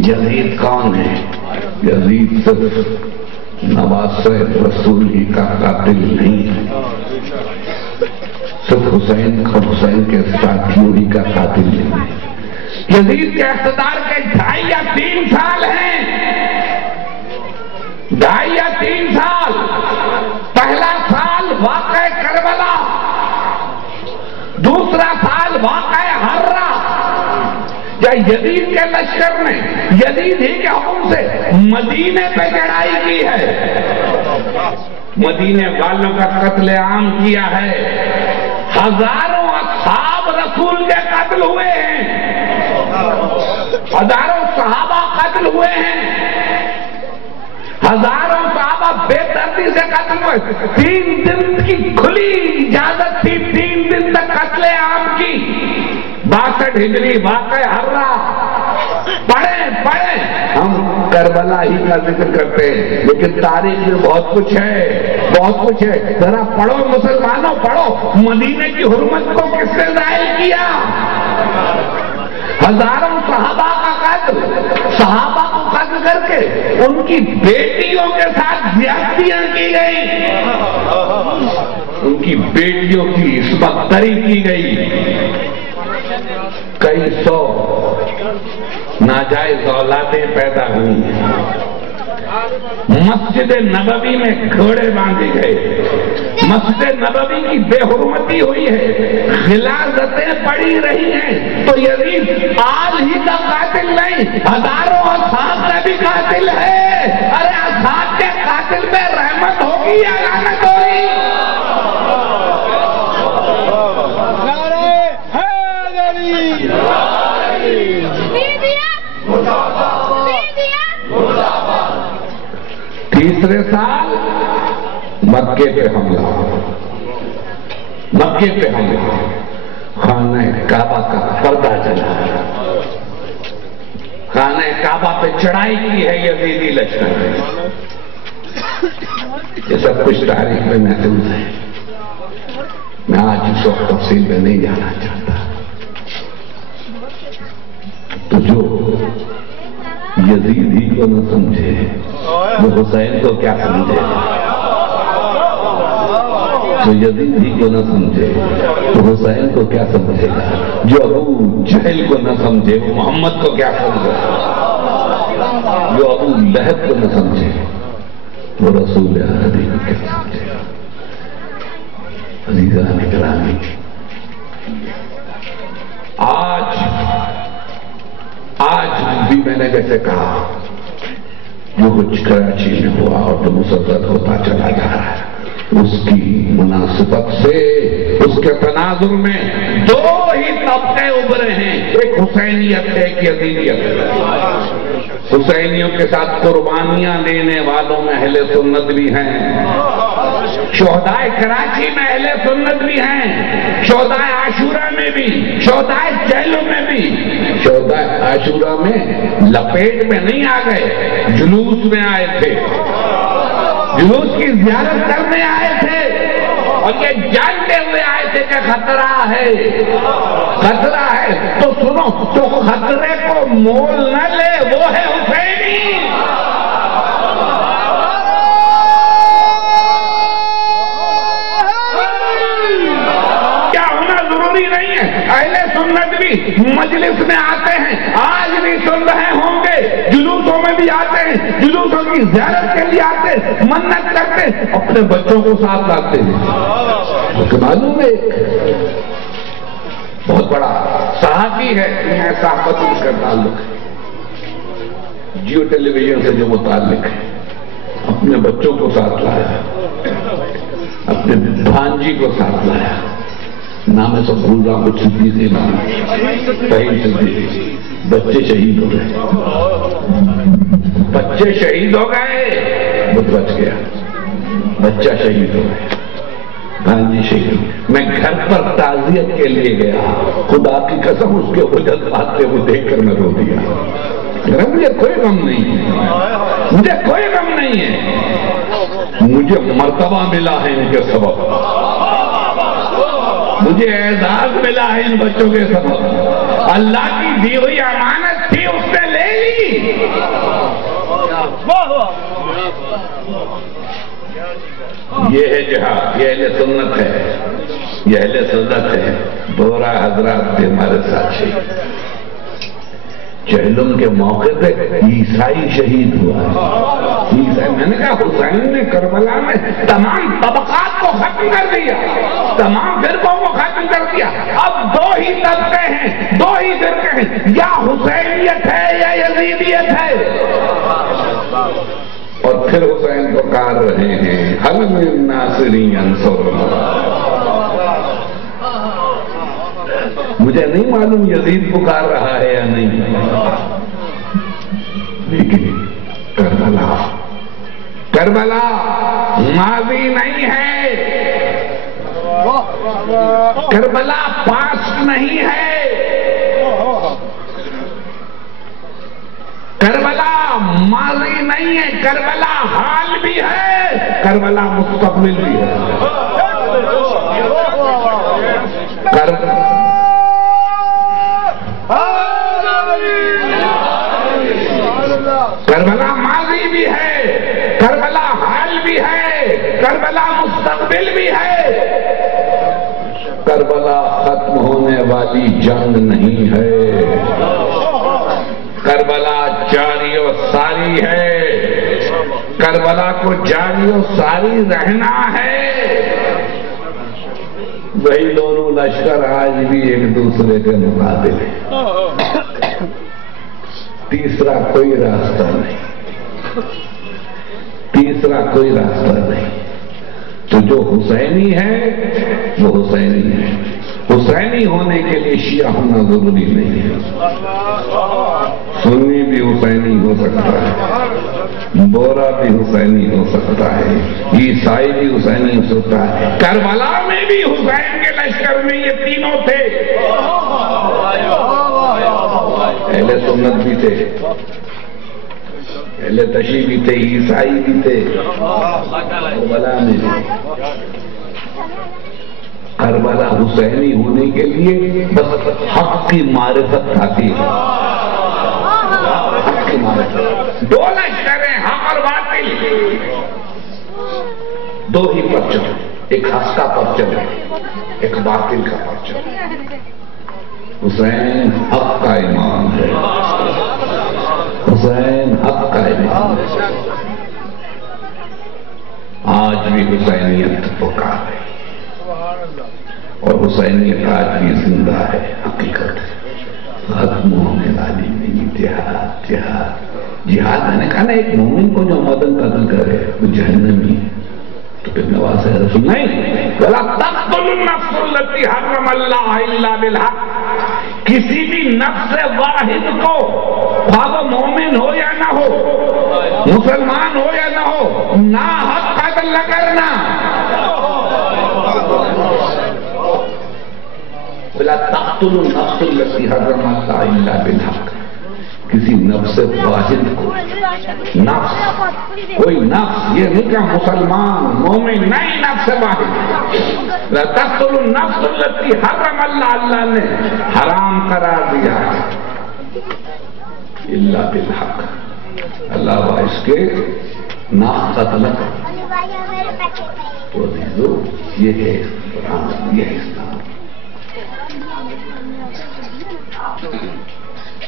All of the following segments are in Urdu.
یزید کون ہے؟ یزید صرف نواسہ رسول ہی کا قاتل نہیں ہے، صرف حسین کے ساتھیوں ہی کا قاتل نہیں ہے۔ یزید کے اقتدار کے 2.5 یا 3 سال ہیں، 2.5 یا 3 سال۔ پہلا سال واقعہ کربلا، دوسرا سال واقعہ ہررا۔ یا یزید کے لشکر نے یزید ہی کے حکم سے مدینے پہ چڑھائی کی ہے، مدینے والوں کا قتل عام کیا ہے، ہزاروں اصحاب رسول کے قتل ہوئے ہیں، ہزاروں صحابہ قتل ہوئے ہیں، ہزاروں صحابہ بے دردی سے قتل ہوئے۔ 3 دن کی کھلی اجازت تھی، 3 دن تک قتل عام کی۔ 62 ہجری واقعہ ہررا پڑھیں ہم کربلا ہی کا ذکر کرتے ہیں، لیکن تاریخ میں بہت کچھ ہے، ذرا پڑھو مسلمانوں، پڑھو مدینے کی حرمت کو کس نے ظاہر کیا۔ ہزاروں صحابہ کا قتل، صحابہ کو قتل کر کے ان کی بیٹیوں کے ساتھ زیادتیاں کی گئی، ان کی بیٹیوں کی عصمت دری کی گئی، کئی 100 ناجائز اولادیں پیدا ہوئی، مسجد نبوی میں گھوڑے باندھے گئے، مسجد نبوی کی بے حرمتی ہوئی ہے، غلاظتیں پڑی رہی ہیں۔ تو یزید آل ہی کا قاتل نہیں، ہزاروں اصحاب کا بھی قاتل ہے۔ ارے اصحاب کے قاتل پہ رحمت ہوگی یا لعنت ہوگی؟ تیسرے سال مکے پہ حملہ، خانہ کعبہ کا پردہ چلا، خانہ کعبہ پہ چڑھائی کی ہے یزیدی لشکر نے۔ یہ سب کچھ تاریخ میں محفوظ ہے، میں آج اس وقت تفصیل میں نہیں جانا چاہتا۔ تو جو یزید ہی کو نہ سمجھے وہ حسین کو کیا سمجھے گا؟ جو یزید ہی کو نہ سمجھے وہ حسین کو کیا سمجھے گا؟ جو ابو جہل کو نہ سمجھے وہ محمد کو کیا سمجھے گا؟ جو ابو لہب کو نہ سمجھے وہ رسول احمدی کو کیا سمجھے گا؟ عزیزان گرامی، آج بھی میں نے جیسے کہا جو کچھ کراچی میں ہوا اور جو مسلسل ہوتا چلا جا رہا ہے، اس کی مناسبت سے اس کے تناظر میں 2 ہی طبقے ابھرے ہیں، ایک حسینیت ہے، ایک یزیدیت ہے۔ حسینیوں کے ساتھ قربانیاں دینے والوں میں اہل سنت بھی ہیں، شہدائے کراچی میں اہل سنت بھی ہیں، شہدائے عاشورہ میں بھی، شہدائے جیلوں میں بھی۔ شہدائے عاشورہ میں لپیٹ میں نہیں آ گئے، جلوس میں آئے تھے، جلوس کی زیارت کرنے آئے تھے، اور یہ جانتے ہوئے آئے تھے کہ خطرہ ہے، خطرہ ہے۔ تو سنو، جو خطرے کو مول نہ لے وہ ہے حسینی۔ کیا ہونا ضروری نہیں ہے؟ اہل سنت بھی مجلس میں آتے ہیں، آج بھی سن رہے ہوں گے، جلوسوں میں بھی آتے ہیں، جلوسوں کی زیارت کے لیے آتے ہیں، منت کرتے ہیں، اپنے بچوں کو ساتھ لاتے ہیں۔ تو معلوم ہے بہت بڑا صحافی ہے، صحافت اس کا تعلق ہے، جیو ٹیلی ویژن سے جو متعلق ہے، اپنے بچوں کو ساتھ لایا، اپنے بھانجی کو ساتھ لایا، نام ہے سب بھول رہا ہوں، کچھ صدیقی نام، فہیم صدیقی۔ بچے شہید ہو گئے، وہ بچ گیا، بچہ شہید ہو گیا، بھانجی شہید۔ میں گھر پر تعزیت کے لیے گیا، خدا کی قسم اس کے حجت آتے ہوئے دیکھ کر میں رو دیا۔ مجھے کوئی غم نہیں ہے، مجھے کوئی غم نہیں ہے، مجھے مرتبہ ملا ہے ان کے سبب، مجھے اعزاز ملا ہے ان بچوں کے سبب۔ اللہ کی دی ہوئی امانت تھی، اس نے لے لی، یہ ہے جہاد، یہ اہل سنت ہے، یہ اہل سنت ہے۔ بورا حضرات بھی ہمارے ساتھ شہید، چہلم کے موقع پہ عیسائی شہید ہوا ہے۔ عیسائی، میں نے کہا حسین نے کربلا میں تمام طبقات کو ختم کر دیا، تمام فرقوں کو ختم کر دیا۔ اب دو ہی طبقے ہیں، دو ہی فرقے ہیں، یا حسینیت ہے یا یزیدیت ہے۔ اور پھر حسین پکار رہے ہیں حل من ناصری انصرنا۔ مجھے نہیں معلوم یزید پکار رہا ہے یا نہیں، لیکن کربلا ماضی نہیں ہے، کربلا پاسٹ نہیں ہے، کربلا ماضی نہیں ہے، کربلا حال بھی ہے، کربلا مستقبل بھی ہے۔ کربلا ماضی بھی ہے، کربلا حال بھی ہے، کربلا مستقبل بھی ہے۔ کربلا ختم ہونے والی جنگ نہیں ہے، کربلا جاری و ساری ہے، کربلا کو جاری و ساری رہنا ہے۔ وہی دونوں لشکر آج بھی ایک دوسرے کے مقابل ہیں، تیسرا کوئی راستہ نہیں، تیسرا کوئی راستہ نہیں۔ تو جو حسینی ہے وہ حسینی ہے، حسینی ہونے کے لیے شیعہ ہونا ضروری نہیں ہے۔ سنی بھی حسینی ہو سکتا ہے، بورا بھی حسینی ہو سکتا ہے، عیسائی بھی حسینی ہو سکتا ہے۔ کربلا میں بھی حسین کے لشکر میں یہ تینوں تھے، اہل سنت بھی تھے، اہل تشیع بھی تھے، عیسائی بھی تھے، کربلا میں بھی۔ کربلا حسینی ہونے کے لیے بس حق کی معرفت کافی ہے، حق کی معرفت۔ دو لشکر ہیں، حق اور باطل، دو ہی پرچم، ایک حق کا پرچم ہے، ایک باطل کا پرچم ہے۔ حسین حق کا امام ہے، حسین حق کا امام ہے۔ آج بھی حسینیت پکار ہے، اور حسینیت آج بھی زندہ ہے، حقیقت ختم ہونے والی نہیں۔ جہاد جہاد جہاد، میں نے کہا نا، ایک مومن کو جو مدن قتل کرے وہ جہنمی ہے، تو پھر نواز رسول نہیں، وَلَا تَقْتُلُوا النَّفْسَ الَّتِي حَرَّمَ اللَّهُ إِلَّا بِالْحَقِّ۔ کسی بھی نفس واحد کو، خواہ وہ مومن ہو یا نہ ہو، مسلمان ہو یا نہ ہو، ناحق قتل نہ کرنا۔ وَلَا تَقْتُلُوا النَّفْسَ الَّتِي حَرَّمَ اللَّهُ إِلَّا بِالْحَقِّ۔ کسی نفس واحد کو، نفس، کوئی نفس، یہ نہیں کہ مسلمان مومن نہیں، نفس واحد۔ لا تقتلوا النفس التي حرم اللہ، اللہ نے حرام قرار دیا الا بالحق، اللہ اس کے ناحق قتل نہ کرو۔ تو عزیزو، یہ ہے قرآن، یہ ہے اسلام۔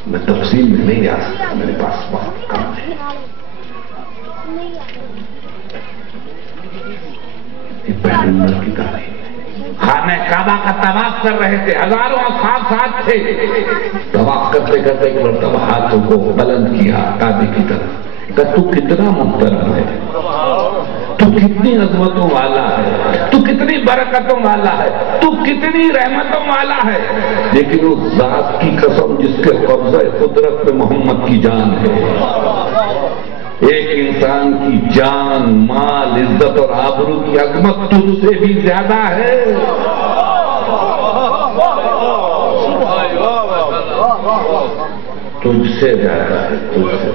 میں تفصیل میں نہیں آ سکتا، میرے پاس بہت کم ہے۔ یہ پیغمبر کی تعلیم، خانہ کعبہ کا طواف کر رہے تھے، ہزاروں اصحاب ساتھ تھے، طواف کرتے کرتے ایک مرتبہ ہاتھوں کو بلند کیا کعبے کی طرف، کہ تو کتنا محترم ہے، تو کتنی عظمتوں والا ہے، تو کتنی برکتوں والا ہے، تو کتنی رحمتوں والا ہے، لیکن اس ذات کی قسم جس کے قبضہ قدرت میں محمد کی جان ہے، ایک انسان کی جان، مال، عزت اور آبرو کی عظمت تجھ سے بھی زیادہ ہے۔ تجھ سے زیادہ ہے، تجھ سے